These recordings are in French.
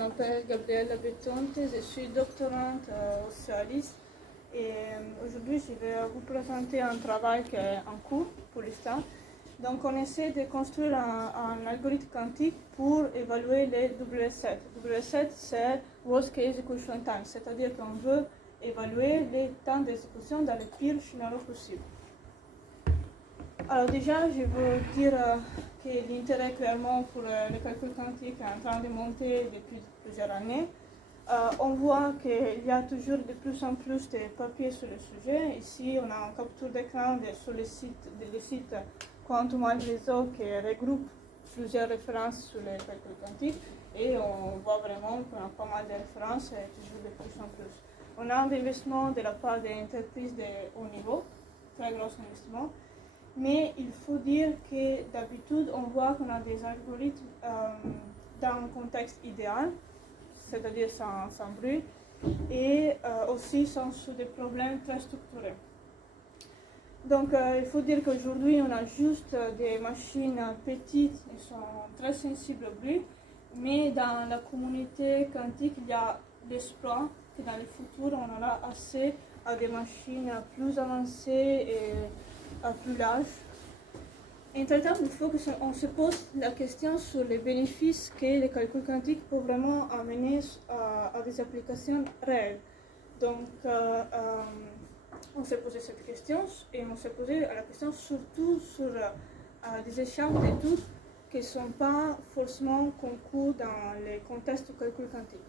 Je m'appelle Gabriella Bettonte, je suis doctorante au CEALIS et aujourd'hui je vais vous présenter un travail qui est en cours pour l'instant. Donc on essaie de construire un algorithme quantique pour évaluer les W7. W7 c'est Worst Case Execution Time, c'est-à-dire qu'on veut évaluer les temps d'exécution dans les pires scénarios possibles. Alors déjà, je veux dire que l'intérêt clairement pour le calcul quantique est en train de monter depuis plusieurs années. On voit qu'il y a toujours de plus en plus de papiers sur le sujet. Ici, on a une capture d'écran sur le site Quantum Réseau qui regroupe plusieurs références sur le calcul quantique et on voit vraiment qu'on a pas mal de références et toujours de plus en plus. On a un investissement de la part des entreprises de haut niveau, très gros investissement. Mais il faut dire que d'habitude, on voit qu'on a des algorithmes dans un contexte idéal, c'est-à-dire sans bruit, et aussi sans des problèmes très structurés. Donc il faut dire qu'aujourd'hui, on a juste des machines petites qui sont très sensibles au bruit, mais dans la communauté quantique, il y a l'espoir que dans le futur, on aura assez à des machines plus avancées et plus large. Entre-temps, il faut qu'on se pose la question sur les bénéfices que les calculs quantiques peuvent vraiment amener à des applications réelles. Donc, on s'est posé cette question et on s'est posé la question surtout sur des échanges d'études qui ne sont pas forcément concours dans les contextes du calcul quantique.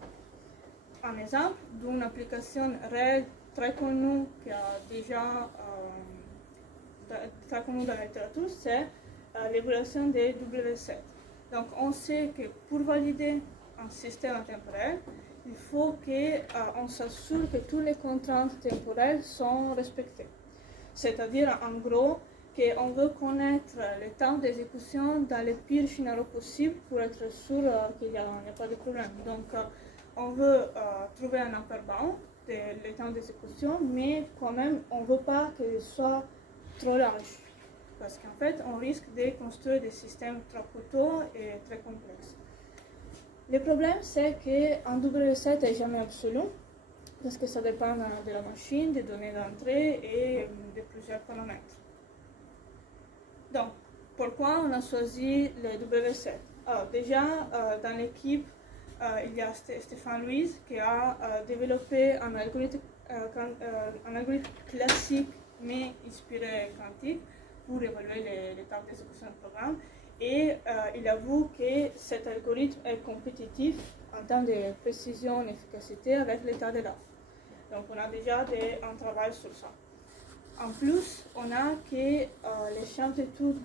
Un exemple d'une application réelle très connue qui a déjà très connu dans la littérature, c'est l'évaluation des W7. Donc on sait que pour valider un système intemporel, il faut qu'on s'assure que toutes les contraintes temporelles sont respectées. C'est-à-dire en gros qu'on veut connaître le temps d'exécution dans les pires scénarios possibles pour être sûr qu'il n'y a pas de problème. Donc on veut trouver un upper bound des temps d'exécution, mais quand même on ne veut pas qu'il soit trop large, parce qu'en fait, on risque de construire des systèmes trop coûteux et très complexes. Le problème, c'est qu'un W7 n'est jamais absolu, parce que ça dépend de la machine, des données d'entrée et de plusieurs paramètres. Donc, pourquoi on a choisi le W7? Alors, déjà, dans l'équipe, il y a Stéphane Louise qui a développé un algorithme classique mais inspiré quantique pour évaluer les temps d'exécution du programme. Et il avoue que cet algorithme est compétitif en termes de précision et efficacité avec l'état de l'art. Donc on a déjà un travail sur ça. En plus, on a que les champs d'études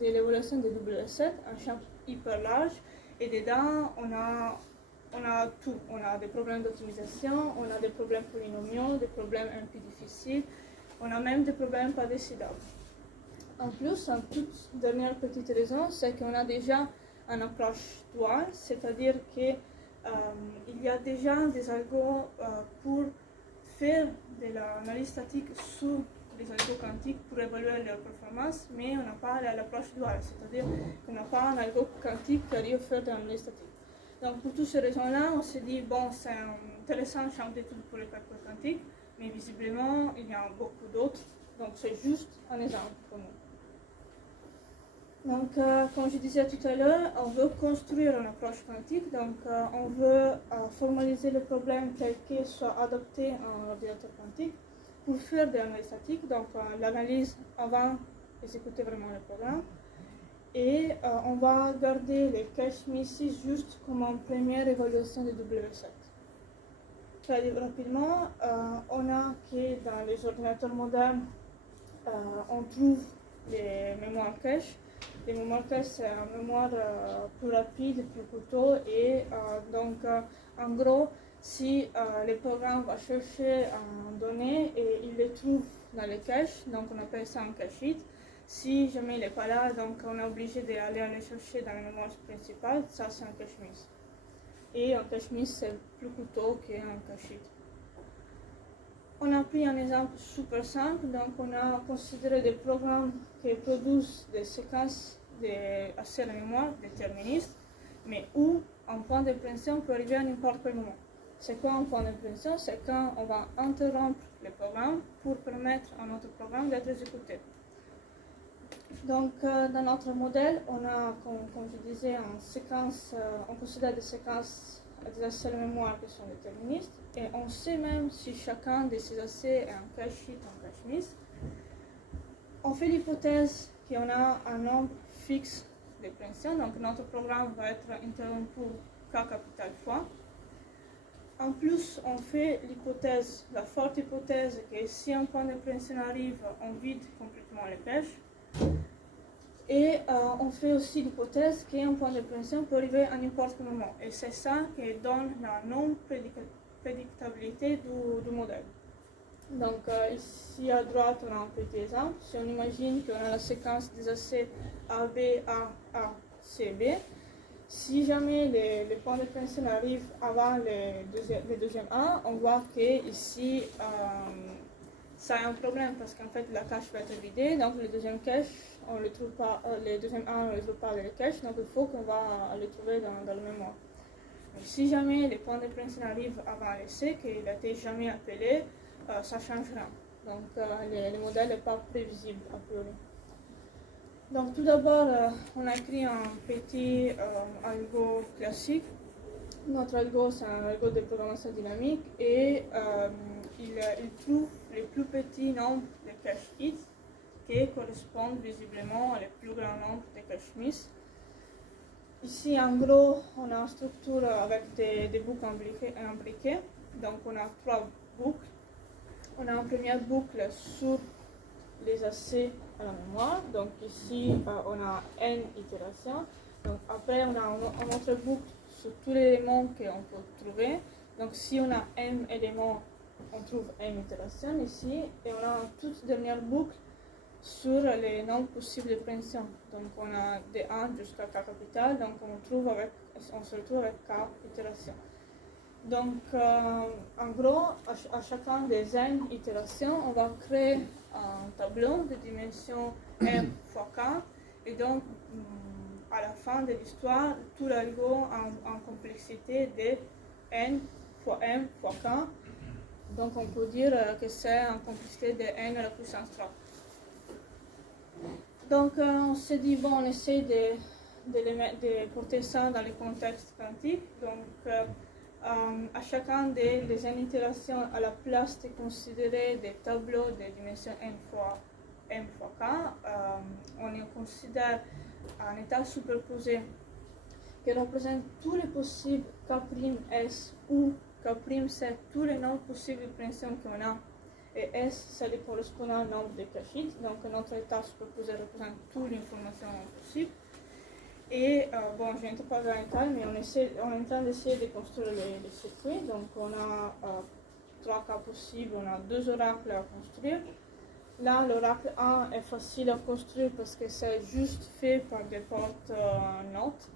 de l'évaluation de W7, un champ hyper large, et dedans on a tout. On a des problèmes d'optimisation, on a des problèmes polynomiaux, des problèmes un peu difficiles, on a même des problèmes pas décidables. En plus, une toute dernière petite raison, c'est qu'on a déjà une approche duale, c'est-à-dire qu'il y a déjà des algos pour faire de l'analyse statique sur les algos quantiques pour évaluer leur performance, mais on n'a pas l'approche duale, c'est-à-dire qu'on n'a pas un algo quantique qui arrive à faire de l'analyse statique. Donc pour toutes ces raisons-là, on s'est dit, bon, c'est un intéressant champ d'études pour le calcul quantique, mais visiblement, il y en a beaucoup d'autres, donc c'est juste un exemple pour nous. Donc, comme je disais tout à l'heure, on veut construire une approche quantique, donc on veut formaliser le problème tel qu'il soit adopté en ordinateur quantique pour faire de l'analyse statique, donc l'analyse avant d'exécuter vraiment le programme. Et on va garder les cache misses juste comme une première évaluation de W7. Très rapidement, on a que dans les ordinateurs modernes, on trouve les mémoires cache. Les mémoires cache, c'est une mémoire plus rapide, plus coûteuse, et donc en gros, si le programme va chercher une donnée et il le trouve dans les caches, donc on appelle ça un cache hit. Si jamais il n'est pas là, donc on est obligé d'aller le chercher dans la mémoire principale, ça c'est un cache miss. Et un cache miss c'est plus coûteux qu'un cache hit. On a pris un exemple super simple, donc on a considéré des programmes qui produisent des séquences d'accès à la mémoire déterministes, mais où un point de pression peut arriver à n'importe quel moment. C'est quoi un point de pression? C'est quand on va interrompre le programme pour permettre à notre programme d'être exécuté. Donc, dans notre modèle, on a, comme je disais, on considère des séquences des accès de mémoire qui sont déterministes, et on sait même si chacun de ces accès est un cache hit ou un cache miss. On fait l'hypothèse qu'on a un nombre fixe de pressions, donc notre programme va être interrompu K capital fois. En plus, on fait l'hypothèse, la forte hypothèse que si un point de pression arrive, on vide complètement les caches. Et on fait aussi l'hypothèse qu'un point de pression peut arriver à n'importe quel moment. Et c'est ça qui donne la non-prédictabilité du modèle. Donc ici à droite, on a un petit exemple. Si on imagine qu'on a la séquence des accès AB, A, C, B, si jamais les points de pression arrivent avant le deuxième A, on voit qu'ici, ça a un problème parce qu'en fait la cache va être vidée, donc le deuxième cache, on le trouve pas, le deuxième A, on ne le trouve pas dans le cache, donc il faut qu'on va le trouver dans le mémoire. Donc, si jamais les points de pression arrivent avant le C, qu'il n'a été jamais appelé, ça ne change rien. Donc le modèle n'est pas prévisible a priori. Donc tout d'abord, on a écrit un petit algo classique. Notre algo, c'est un algo de programmation dynamique et il trouve les plus petits nombres de cache hits qui correspondent visiblement au plus grand nombre de cache miss. Ici, en gros, on a une structure avec des boucles imbriquées. Donc, on a 3 boucles. On a une première boucle sur les accès à la mémoire. Donc, ici, on a n itérations. Donc, après, on a une autre boucle sur tous les éléments qu'on peut trouver. Donc, si on a m éléments, on trouve m itérations ici. Et on a une toute dernière boucle sur les nombres possibles de pression. Donc, on a de 1 jusqu'à k capital. Donc, on se retrouve avec k itérations. Donc, en gros, à chacun des n itérations, on va créer un tableau de dimension m fois k. Et donc, à la fin de l'histoire, tout l'algo en complexité de n fois m fois k. Donc, on peut dire que c'est en complexité de n à la puissance 3. Donc, on s'est dit, bon, on essaie de porter ça dans le contexte quantique. Donc, à chacun des n itérations, à la place de considérer des tableaux de dimension n fois m fois k, on y considère un état superposé qui représente tous les possibles k'S où k'C, tous les nombres possibles de pression qu'on a, et S, c'est le correspondant nombre de cache hits. Donc, notre état superposé représente toute l'information possible. Et bon, je n'entre pas dans le détail, mais on est en train d'essayer de construire les circuits. Donc, on a 3 cas possibles, on a 2 oracles à construire. Là, l'oracle 1 est facile à construire parce que c'est juste fait par des portes notes.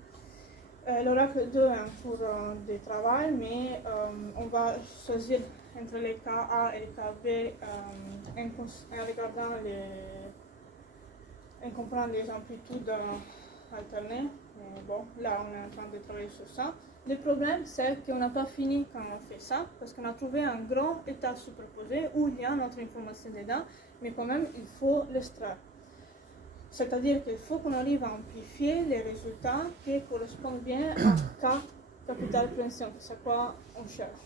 L'oracle 2 est un cours de travail, mais on va choisir entre les cas A et les cas B en regardant en comprenant les amplitudes alternées. Mais bon, là, on est en train de travailler sur ça. Le problème, c'est qu'on n'a pas fini quand on fait ça, parce qu'on a trouvé un grand état superposé où il y a notre information dedans, mais quand même, il faut l'extraire. C'est-à-dire qu'il faut qu'on arrive à amplifier les résultats qui correspondent bien à K capital pression, c'est quoi on cherche.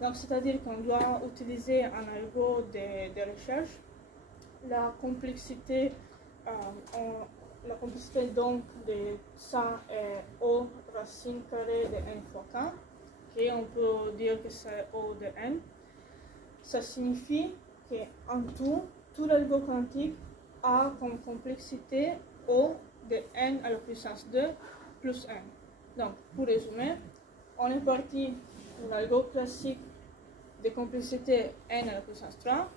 Donc, c'est-à-dire qu'on doit utiliser un algo de recherche. La complexité donc de ça est O racine carrée de n fois k, et on peut dire que c'est O de n. Ça signifie qu'en tout l'algo quantique a comme complexité O de n à la puissance 2 plus n. Donc, pour résumer, on est parti de l'algo classique de complexité n à la puissance 3.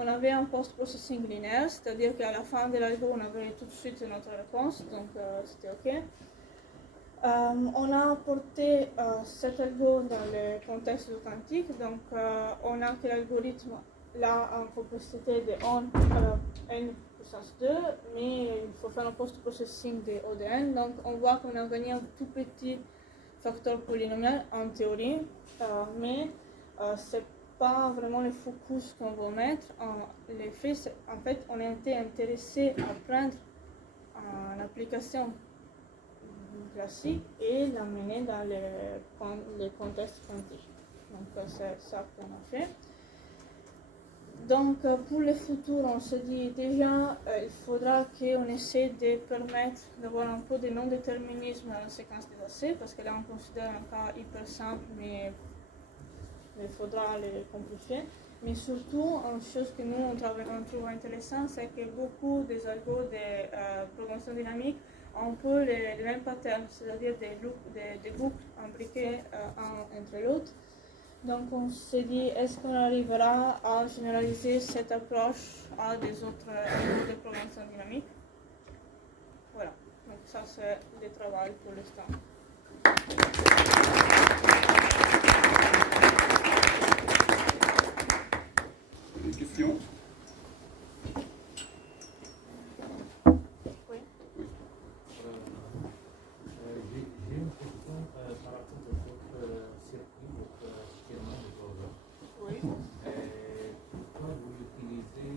On avait un post-processing linéaire, c'est-à-dire qu'à la fin de l'algo, on avait tout de suite notre réponse, donc c'était OK. On a apporté cet algo dans le contexte du quantique, donc on a que l'algorithme là en complexité de 1 à la n puissance 2, mais il faut faire un post-processing de O de n, donc on voit qu'on a gagné un tout petit facteur polynomial en théorie, mais c'est pas vraiment le focus qu'on veut mettre. Les faits, en fait, on a été intéressé à prendre une application classique et l'amener dans les contextes quantiques. Donc c'est ça qu'on a fait. Donc pour le futur, on se dit déjà il faudra qu'on essaie de permettre d'avoir un peu de non-déterminisme dans la séquence des AC, parce que là on considère un cas hyper simple, mais il faudra le complexifier. Mais surtout, une chose que nous on trouve intéressante, c'est que beaucoup des algos de programmation dynamique ont un peu les mêmes patterns, c'est-à-dire des boucles imbriquées un entre l'autre. Donc on s'est dit, est-ce qu'on arrivera à généraliser cette approche à des autres algos de programmation dynamique? Voilà, donc ça c'est le travail pour l'instant. Des questions? Oui. J'ai une question par rapport à votre circuit, votre schéma de Gauss. Oui. Pourquoi vous utilisez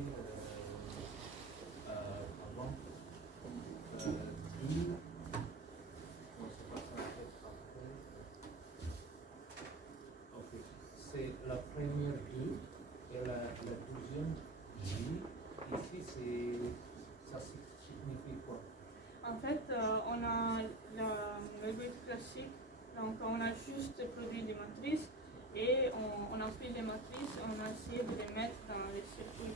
avant deux, c'est la première 2 et la deuxième J. Ici, ça signifie quoi? En fait, on a l'algorithme classique, donc on a juste produit des matrices et on a pris les matrices et on a essayé de les mettre dans les circuits.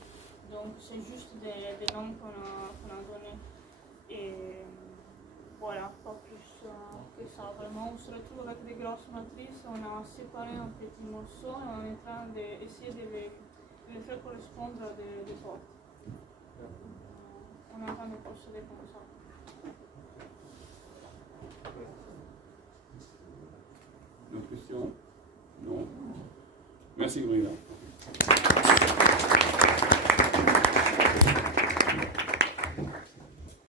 Donc c'est juste des noms qu'on a donnés. Et voilà, pas plus que ça. Vraiment, on se retrouve avec des grosses matrices, on a séparé un petit morceau et on est en train d'essayer de les faire correspondre à des portes. On est en train de procéder comme ça. D'autres questions? Non. Merci, Brina.